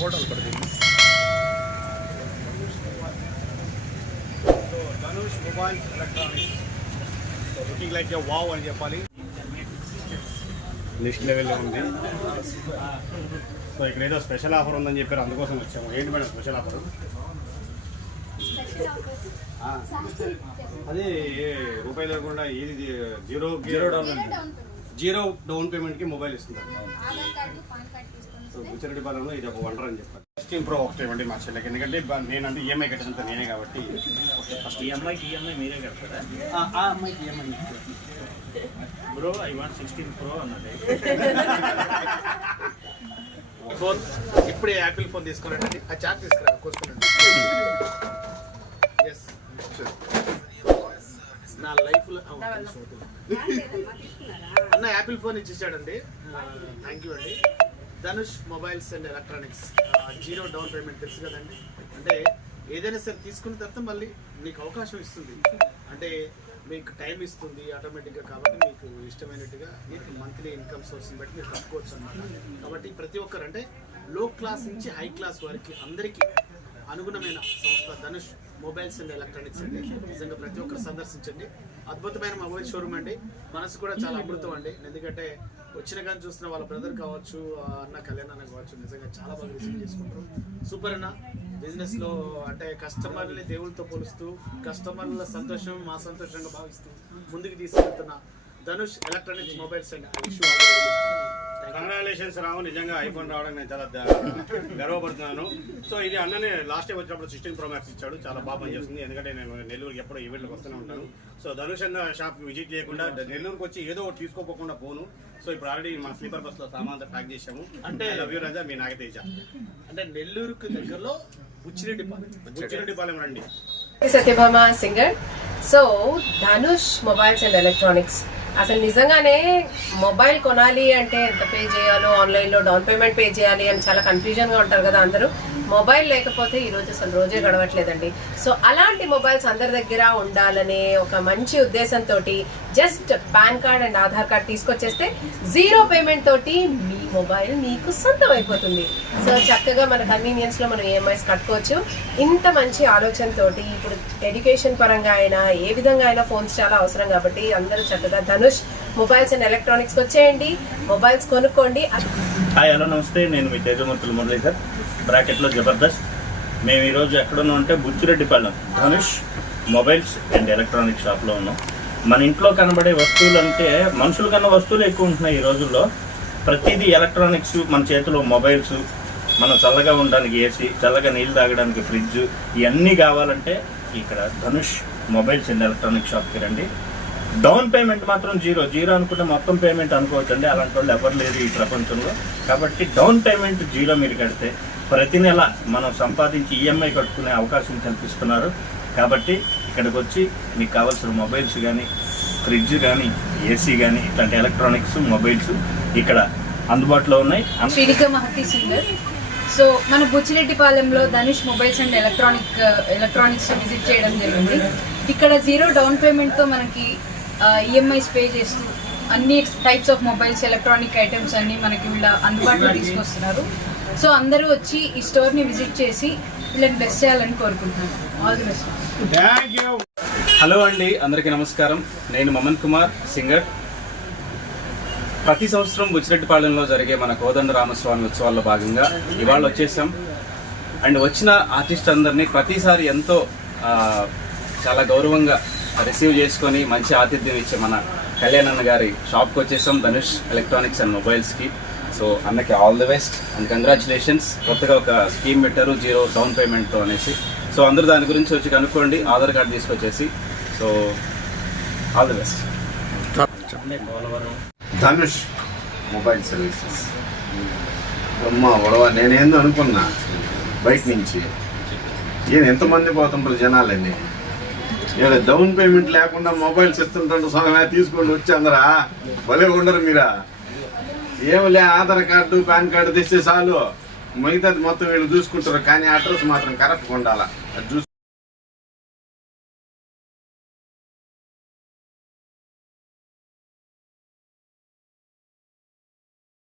ఫోటోలు పడుతుంది. So Dhanush mobiles electronics, so looking like ఏ wow అని చెప్పాలి. నెక్స్ట్ లెవెల్లో ఉంది. సో ఇక్కడ ఏదో స్పెషల్ ఆఫర్ ఉందని చెప్పారు, అందుకోసం వచ్చాము. ఏంటి మేడం స్పెషల్ ఆఫర్? అది రూపాయి లేకుండా ఇది జీరో డౌన్ పేమెంట్కి మొబైల్ ఇస్తుంది. సో బుచ్చిరెడ్డి పాలెంలో ఇది ఒక వండర్ అని చెప్పారు. 16 Pro ఒకటి ఇవ్వండి మా చెల్లెకి, ఎందుకంటే నేనంటే ఈఎంఐ కట్టేదంతా నేనే కాబట్టి. ఫస్ట్ ఈఎంఐ మీరే కడతారా? ఆ అమ్మాయికి EMI bro I want 16 Pro అన్నది. ఫోన్ ఇప్పుడే యాపిల్ ఫోన్ తీసుకోనండి. ఆ చాక్ తీసుకురా కోసుకున్నాను. ఎస్ నా లైఫ్లో అన్న యాపిల్ ఫోన్ ఇచ్చేసాడండి. థ్యాంక్ యూ అండి. Dhanush mobiles and electronics, zero down payment తెలుసు కదండి. అంటే ఏదైనా సరే తీసుకున్న తర్వాత మళ్ళీ మీకు అవకాశం ఇస్తుంది, అంటే మీకు టైం ఇస్తుంది ఆటోమేటిక్గా. కాబట్టి మీకు ఇష్టమైనట్టుగా మీకు మంత్లీ ఇన్కమ్ సోర్స్ని బట్టి మీరు కట్టుకోవచ్చు అన్నమాట. కాబట్టి ప్రతి ఒక్కరు అంటే లో క్లాస్ నుంచి హై క్లాస్ వారికి అందరికీ అనుగుణమైన సంస్థ ధనుష్ మొబైల్స్ అండ్ ఎలక్ట్రానిక్స్ అండి. నిజంగా ప్రతి ఒక్కరు సందర్శించండి. అద్భుతమైన మొబైల్ షోరూమ్ అండి. మనసు కూడా చాలా అమృతం అండి. ఎందుకంటే వచ్చిన కానీ చూస్తున్న వాళ్ళ బ్రదర్ కావచ్చు, అన్న కళ్యాణ్ అన్న కావచ్చు, నిజంగా చాలా బాగా రిసీవ్ చేసుకుంటారు. సూపర్ అన్న. బిజినెస్లో అంటే కస్టమర్ని దేవుళ్ళతో పోలుస్తూ కస్టమర్ల సంతోషం మా సంతోషంగా భావిస్తూ ముందుకు తీసుకెళ్తున్న Dhanush electronics mobiles and congratulations Rao. నిజంగా ఐఫోన్ రావడం నేను చాలా గర్వపడుతున్నాను. సో ఇది అన్ననే లాస్ట్ టైం వచ్చినప్పుడు 16 Pro Max ఇచ్చాడు, చాలా బాగా పనిచేస్తుంది. ఎందుకంటే నేను నెల్లూరుకి ఎప్పుడో ఈవెంట్లకు వస్తూనే ఉంటాను. సో ధనుష్ అన్న షాప్ విజిట్ చేయకుండా నెల్లూరుకి వచ్చి ఏదో ఒకటి తీసుకోకుండా పోను. సో ఇప్పుడు ఆల్రెడీ మన స్లీపర్ బస్లో సామాన్ ప్యాక్ చేసాము. అంటే లవ్యూ రాజా మీ నాగతేజ. అంటే నెల్లూరుకు దగ్గరలో బుచ్చిరెడ్డిపాలెం రండి. Satyabhama singer. So Dhanush mobiles and electronics అసలు నిజంగానే మొబైల్ కొనాలి అంటే ఎంత పే చేయాలో, ఆన్లైన్లో డౌన్ పేమెంట్ పే చేయాలి అని చాలా కన్ఫ్యూజన్గా ఉంటారు కదా అందరూ. మొబైల్ లేకపోతే ఈరోజు అసలు రోజే గడవట్లేదండి. సో అలాంటి మొబైల్స్ అందరి దగ్గర ఉండాలనే ఒక మంచి ఉద్దేశంతో just PAN card and Aadhaar card తీసుకొచ్చేస్తే జీరో పేమెంట్ తోటి మీ మొబైల్ మీకు సొంతం అయిపోతుంది. సో చక్కగా మన కన్వీనియన్స్లో మనం ఈఎంఐస్ కట్టుకోవచ్చు. ఇంత మంచి ఆలోచనతోటి ఇప్పుడు ఎడ్యుకేషన్ పరంగా అయినా ఏ విధంగా అయినా ఫోన్స్ చాలా అవసరం కాబట్టి అందరూ చక్కగా ధనుష్ మొబైల్స్ అండ్ ఎలక్ట్రానిక్స్ వచ్చేయండి, మొబైల్స్ కొనుక్కోండి. హాయ్ హలో నమస్తే, నేను మీ తేజమూర్తులు మురళీధర్, బ్రాకెట్లో జబర్దస్త్. మేము ఈరోజు ఎక్కడున్నాం అంటే Buchireddypalem Dhanush mobiles and electronic షాప్లో ఉన్నాం. మన ఇంట్లో కనబడే వస్తువులు అంటే మనుషుల కన్నా వస్తువులు ఎక్కువ ఉంటున్నాయి ఈ రోజుల్లో. ప్రతిదీ ఎలక్ట్రానిక్స్, మన చేతిలో మొబైల్స్, మనం చల్లగా ఉండడానికి ఏసీ, చల్లగా నీళ్ళు తాగడానికి ఫ్రిడ్జ్, ఇవన్నీ కావాలంటే ఇక్కడ ధనుష్ మొబైల్స్ అండ్ ఎలక్ట్రానిక్ షాప్కి రండి. డౌన్ పేమెంట్ మాత్రం జీరో అనుకుంటే మొత్తం పేమెంట్ అనుకోవచ్చండి. అలాంటి వాళ్ళు ఎవరు లేరు ఈ ప్రపంచంలో. కాబట్టి డౌన్ పేమెంట్ జీరో మీరు కడితే ప్రతి నెల మనం సంపాదించి ఈఎంఐ కట్టుకునే అవకాశం కల్పిస్తున్నారు. కాబట్టి ఇక్కడికి వచ్చి మీకు కావాల్సిన మొబైల్స్ కానీ, ఫ్రిడ్జ్ కానీ, ఏసీ కానీ, ఇట్లాంటి ఎలక్ట్రానిక్స్ మొబైల్స్ ఇక్కడ అందుబాటులో ఉన్నాయి. శ్రీనిక మహతి సింగర్. సో మన బుచ్చిరెడ్డిపాలెంలో Dhanush mobiles and electronics visit చేయడం జరిగింది. ఇక్కడ జీరో డౌన్ పేమెంట్తో మనకి ఈఎంఐస్ పే చేస్తూ అన్ని types of mobiles, electronic items అన్ని మనకి వీళ్ళ అందుబాటులో తీసుకొస్తున్నారు. సో అందరూ వచ్చి ఈ స్టోర్ని విజిట్ చేసి వీళ్ళని బెస్ట్ చేయాలని కోరుకుంటున్నాను. All the best. హలో అండి, అందరికీ నమస్కారం. నేను మమన్ కుమార్ సింగర్. ప్రతి సంవత్సరం బుచ్చిరెడ్డిపాలెంలో జరిగే మన కోదండ రామస్వామి ఉత్సవాల్లో భాగంగా ఇవాళ వచ్చేసాం. అండ్ వచ్చిన ఆర్టిస్ట్ అందరినీ ప్రతిసారి ఎంతో చాలా గౌరవంగా రిసీవ్ చేసుకొని మంచి ఆతిథ్యం ఇచ్చే మన కళ్యాణ్ అన్న గారి షాప్కి వచ్చేసాం, ధనుష్ ఎలక్ట్రానిక్స్ అండ్ మొబైల్స్కి. సో అన్నకి all the best and congratulations. కొత్తగా ఒక స్కీమ్ పెట్టారు జీరో డౌన్ పేమెంట్తో అనేసి. సో అందరూ దాని గురించి వచ్చి కనుక్కోండి, ఆధార్ కార్డు తీసుకొచ్చేసి. So all the best. Dhanush mobile services అమ్మ గొడవ. నేనేందో అనుకున్నా బయట నుంచి, ఈయన ఎంతమంది పోతుంటారు జనాలన్నీ. ఇక్కడ డౌన్ పేమెంట్ లేకుండా మొబైల్స్ ఇస్తుంటారు. సమయమే తీసుకోండి వచ్చి అందరా, భలే ఉండరు మీరా. ఏమిలే ఆధార్ కార్డు పాన్ కార్డు తెస్తే చాలు, మిగతాది మొత్తం వీళ్ళు చూసుకుంటారు. కానీ అడ్రస్ మాత్రం కరెక్ట్గా ఉండాలి. అది